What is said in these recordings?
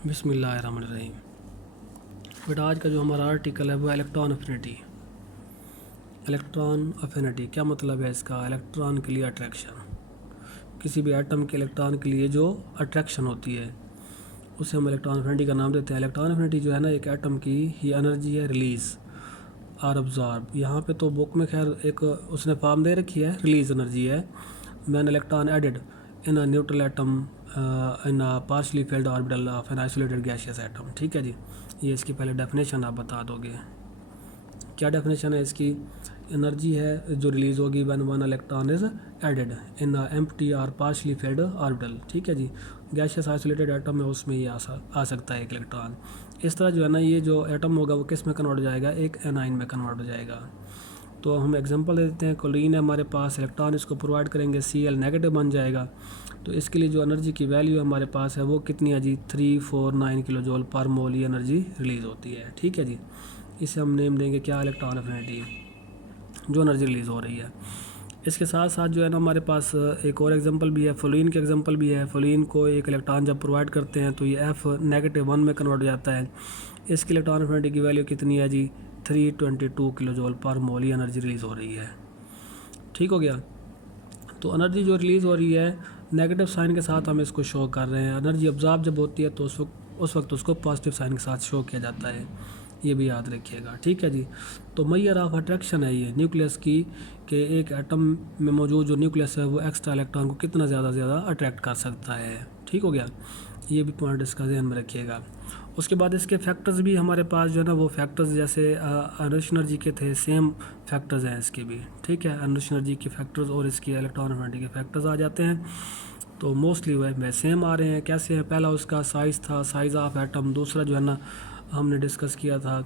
बिस्मिल्लाहिर्रहमानिर्रहीम। बेटा आज का जो हमारा आर्टिकल है वो इलेक्ट्रॉन अफिनिटी। इलेक्ट्रॉन अफिनिटी क्या मतलब है इसका? इलेक्ट्रॉन के लिए अट्रैक्शन, किसी भी एटम के इलेक्ट्रॉन के लिए जो अट्रैक्शन होती है उसे हम इलेक्ट्रॉन अफिनिटी का नाम देते हैं। इलेक्ट्रॉन अफिनिटी जो है ना, एक एटम की ही एनर्जी है रिलीज़ और अब्जॉर्ब। यहाँ पे तो बुक में खैर एक उसने फॉर्म दे रखी है, रिलीज एनर्जी है when electron added in a neutral atom in a partially filled orbital of an isolated gaseous atom. ठीक है जी, ये इसकी पहले डेफिनेशन आप बता दोगे। क्या डेफिनेशन है इसकी? एनर्जी है जो रिलीज़ होगी when one electron is added in a empty और पार्शली फिल्ड ऑर्बिटल। ठीक है जी, गैसियस आइसोलेटेड एटम है उसमें ये आ सकता है एक इलेक्ट्रॉन। इस तरह जो है ना, ये जो एटम होगा वो किस में कन्वर्ट हो जाएगा? एक एनाइन में कन्वर्ट हो जाएगा। तो हम एग्जांपल दे देते हैं, क्लोरीन है हमारे पास, इलेक्ट्रॉन इसको प्रोवाइड करेंगे, Cl नेगेटिव बन जाएगा। तो इसके लिए जो एनर्जी की वैल्यू हमारे पास है वो कितनी है जी? 349 किलो जूल पर मोल ये एनर्जी रिलीज़ होती है। ठीक है जी, इसे हम नेम देंगे क्या? इलेक्ट्रॉन अफिनिटी, जो एनर्जी रिलीज़ हो रही है। इसके साथ साथ जो है ना, हमारे पास एक और एग्जांपल भी है, फ्लोरीन के एग्जांपल भी है। फ्लोरीन को एक इलेक्ट्रॉन जब प्रोवाइड करते हैं तो ये F-1 में कन्वर्ट हो जाता है। इसकी इलेक्ट्रॉन अफिनिटी की वैल्यू कितनी है जी? 322 किलो जूल पर मोल ये एनर्जी रिलीज़ हो रही है। ठीक हो गया। तो एनर्जी जो रिलीज़ हो रही है नेगेटिव साइन के साथ हम इसको शो कर रहे हैं। एनर्जी ऑब्जॉर्ब जब होती है तो उस वक्त उसको पॉजिटिव साइन के साथ शो किया जाता है, ये भी याद रखिएगा। ठीक है जी। तो मैयर ऑफ अट्रैक्शन है ये न्यूक्लियस की, कि एक एटम में मौजूद जो न्यूक्लियस है वो एक्स्ट्रा इलेक्ट्रॉन को कितना ज़्यादा अट्रैक्ट कर सकता है। ठीक हो गया, ये भी पॉइंट इसका ध्यान में रखिएगा। उसके बाद इसके फैक्टर्स भी हमारे पास जो है ना, वो फैक्टर्स जैसे एनरिच्ड एनर्जी के थे, सेम फैक्टर्स हैं इसके भी। ठीक है, एनरिच्ड एनर्जी के फैक्टर्स और इसकी इलेक्ट्रॉन अफिनिटी के फैक्टर्स आ जाते हैं। तो मोस्टली वह सेम आ रहे हैं। कैसे हैं? पहला उसका साइज़ था, साइज़ ऑफ एटम। दूसरा जो है ना, हमने डिस्कस किया था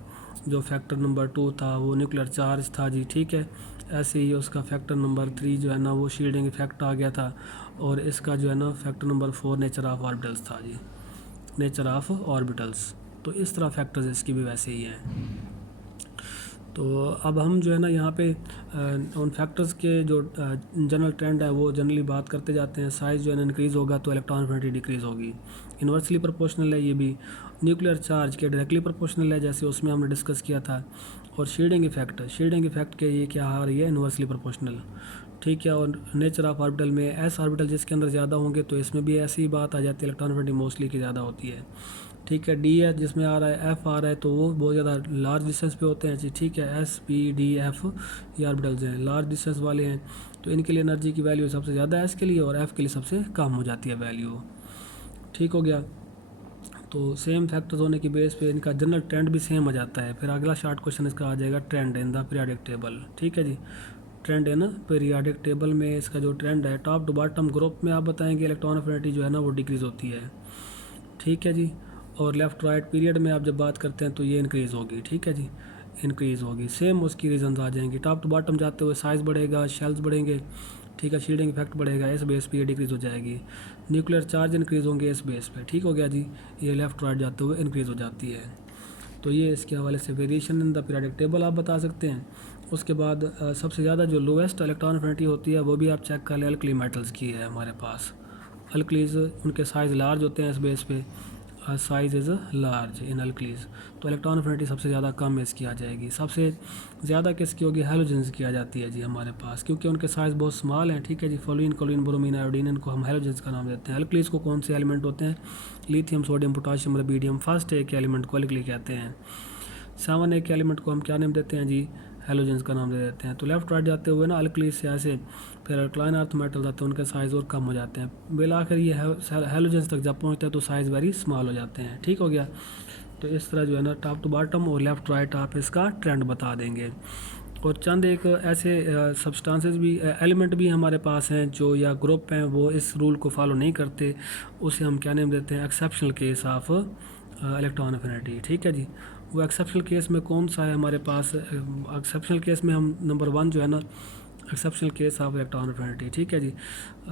जो फैक्टर नंबर 2 था वो न्यूक्लियर चार्ज था जी। ठीक है, ऐसे ही उसका फैक्टर नंबर 3 जो है ना वो शील्डिंग इफेक्ट आ गया था। और इसका जो है ना factor number 4 nature of orbitals था जी, नेचर ऑफ ऑर्बिटल्स। तो इस तरह फैक्टर्स इसकी भी वैसे ही हैं। तो अब हम जो है ना यहाँ पे उन फैक्टर्स के जो जनरल ट्रेंड है वो जनरली बात करते जाते हैं। साइज़ जो है ना इंक्रीज़ होगा तो इलेक्ट्रॉन अफिनिटी डिक्रीज़ होगी। इन्वर्सली प्रोपोर्शनल है ये भी। न्यूक्लियर चार्ज के डायरेक्टली प्रोपोर्शनल है, जैसे उसमें हमने डिस्कस किया था। और शील्डिंग इफेक्ट के ये क्या आ रही है? Inversely proportional. ठीक है। और नेचर ऑफ ऑर्बिटल में एस ऑर्बिटल जिसके अंदर ज़्यादा होंगे तो इसमें भी ऐसी ही बात आ जाती है, इलेक्ट्रॉन अफिनिटी मोस्टली की ज़्यादा होती है। ठीक है, डी है जिसमें आ रहा है, एफ आ रहा है तो वो बहुत ज़्यादा लार्ज डिस्टेंस पे होते हैं जी। ठीक है, एस पी डी एफ ये ऑर्बिटल्स हैं, लार्ज डिस्टेंस वाले हैं, तो इनके लिए एनर्जी की वैल्यू सबसे ज़्यादा है इसके लिए, और एफ़ के लिए सबसे कम हो जाती है वैल्यू। ठीक हो गया। तो सेम फैक्टर्स होने की बेस पे इनका जनरल ट्रेंड भी सेम हो जाता है। फिर अगला शॉर्ट क्वेश्चन इसका आ जाएगा, trend in the periodic table. ठीक है जी, ट्रेंड इन पीरियोडिक टेबल में इसका जो ट्रेंड है टॉप टू बॉटम ग्रुप में आप बताएंगे इलेक्ट्रॉन अफिनिटी जो है ना वो डिक्रीज़ होती है। ठीक है जी। और लेफ़्ट राइट पीरियड में आप जब बात करते हैं तो ये इंक्रीज़ होगी। ठीक है जी, इंक्रीज़ होगी। सेम उसकी रीजंस आ जाएंगी। टॉप टू बॉटम जाते हुए साइज़ बढ़ेगा, शेल्स बढ़ेंगे। ठीक है, शील्डिंग इफेक्ट बढ़ेगा, इस बेस पे ये डिक्रीज़ हो जाएगी। न्यूक्लियर चार्ज इंक्रीज़ होंगे इस बेस पे। ठीक हो गया जी, ये लेफ़्ट राइट जाते हुए इंक्रीज़ हो जाती है। तो ये इसके हवाले से variation in the periodic table आप बता सकते हैं। उसके बाद सबसे ज़्यादा जो लोएस्ट इलेक्ट्रॉन अफिनिटी होती है वो भी आप चेक कर लें, अल्कली मेटल्स की है हमारे पास। अल्कलीज उनके साइज़ लार्ज होते हैं इस बेस पे, size is large in alkalis, तो इलेक्ट्रॉन अफिनिटी सबसे ज़्यादा कम इसकी आ जाएगी। सबसे ज़्यादा किसकी होगी? हैलोजेंस की आ जाती है जी हमारे पास, क्योंकि उनके साइज़ बहुत स्मॉल हैं। ठीक है जी, फ्लोरीन, क्लोरीन, ब्रोमीन, आयोडीन, इनको हम हैलोजेंस का नाम देते हैं। अल्कलीज को कौन से एलिमेंट होते हैं? Lithium, sodium, potassium, rubidium. First एक एलिमेंट को अल्कली कहते हैं। 7 एक एलिमेंट को हम क्या नाम देते हैं जी? हैलोजेंस का नाम दे देते हैं। तो लेफ्ट राइट जाते हुए ना अल्कलीज से ऐसे फिर अल्कलाइन अर्थ मेटल आते हैं, उनके साइज़ और कम हो जाते हैं। बिल आखिर ये हैलोजेंस तक जब पहुँचते हैं तो साइज़ वेरी स्मॉल हो जाते हैं। ठीक हो गया। तो इस तरह जो है ना टॉप टू बॉटम और लेफ़्ट राइट आप इसका ट्रेंड बता देंगे। और चंद एक ऐसे सब्सटेंसेस भी, एलिमेंट भी हमारे पास हैं जो या ग्रुप हैं वो इस रूल को फॉलो नहीं करते, उसे हम क्या नेम देते हैं? Exceptional case of electron affinity. ठीक है जी, वो एक्सेप्शनल केस में कौन सा है हमारे पास? एक्सेप्शनल केस में हम नंबर 1 जो है ना, exceptional case of electron affinity. ठीक है जी,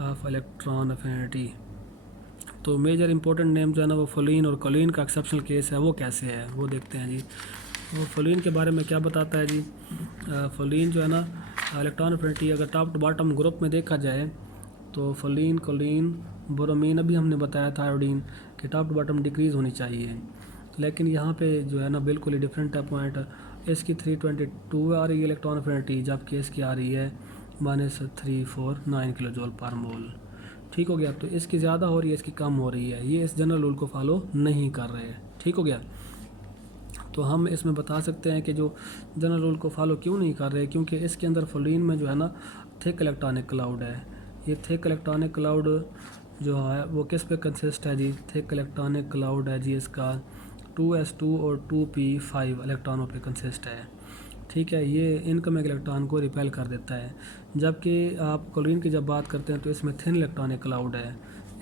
ऑफ इलेक्ट्रॉन अफिनिटी। तो मेजर इंपॉर्टेंट नेम जो है ना वो फ्लोरीन और क्लोरीन का एक्सेप्शनल केस है, वो कैसे है वो देखते हैं जी। वो फ्लोरीन के बारे में क्या बताता है जी? फ्लोरीन जो है ना इलेक्ट्रॉन अफिनिटी अगर टॉप टू बॉटम ग्रुप में देखा जाए तो फ्लोरीन, क्लोरीन ब्रोमीन अभी हमने बताया था आयोडीन कि टॉप टू बॉटम डिक्रीज़ होनी चाहिए, लेकिन यहाँ पे जो है ना बिल्कुल ही डिफरेंट है पॉइंट। इसकी 322 आ रही है इलेक्ट्रॉन एफिनिटी, जबकि इसकी आ रही है -349 किलो जूल पर मोल। ठीक हो गया, तो इसकी ज़्यादा हो रही है, इसकी कम हो रही है, ये इस जनरल रूल को फॉलो नहीं कर रहे हैं। ठीक हो गया, तो हम इसमें बता सकते हैं कि जो जनरल रूल को फॉलो क्यों नहीं कर रहे, क्योंकि इसके अंदर फ्लोरीन में जो है ना थिक इलेक्ट्रॉनिक क्लाउड है। ये थिक इलेक्ट्रॉनिक क्लाउड जो है वो किस पे कंसिस्ट है जी? थिक इलेक्ट्रॉनिक क्लाउड है जी इसका 2s2 और 2p5 इलेक्ट्रॉनों पे कंसिस्ट है। ठीक है, ये इनकमिंग इलेक्ट्रॉन को रिपेल कर देता है, जबकि आप क्लोरीन की जब बात करते हैं तो इसमें थिन इलेक्ट्रॉनिक क्लाउड है।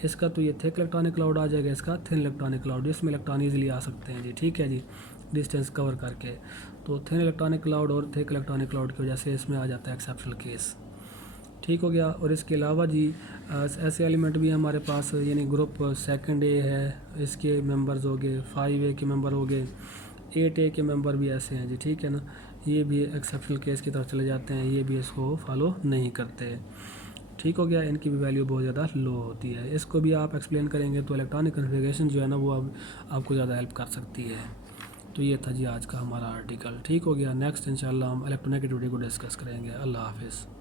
इसका तो ये थिक इलेक्ट्रॉनिक क्लाउड आ जाएगा, इसका थिन इलेक्ट्रॉनिक क्लाउड, इसमें इलेक्ट्रॉन ईजिली आ सकते हैं जी। ठीक है जी, डिस्टेंस कवर करके। तो थिन इलेक्ट्रॉनिक क्लाउड और थिक इलेक्ट्रॉनिक क्लाउड की वजह से इसमें आ जाता है एक्सेप्शनल केस। ठीक हो गया, और इसके अलावा जी ऐसे एलिमेंट भी हमारे पास, यानी ग्रुप सेकंड ए है, इसके मेंबर्स हो गए, 5A के मेंबर हो गए, 8A के मेंबर भी ऐसे हैं जी। ठीक है ना, ये भी एक्सेप्शनल केस की तरफ चले जाते हैं, ये भी इसको फॉलो नहीं करते। ठीक हो गया, इनकी भी वैल्यू बहुत ज़्यादा लो होती है। इसको भी आप एक्सप्लेन करेंगे तो इलेक्ट्रॉनिक कन्फिगरेशन जो है ना वो अब आपको ज़्यादा हेल्प कर सकती है। तो ये था जी आज का हमारा आर्टिकल। ठीक हो गया, नेक्स्ट इंशाल्लाह हम इलेक्ट्रोनेगेटिविटी को डिस्कस करेंगे। अल्लाह हाफिज़।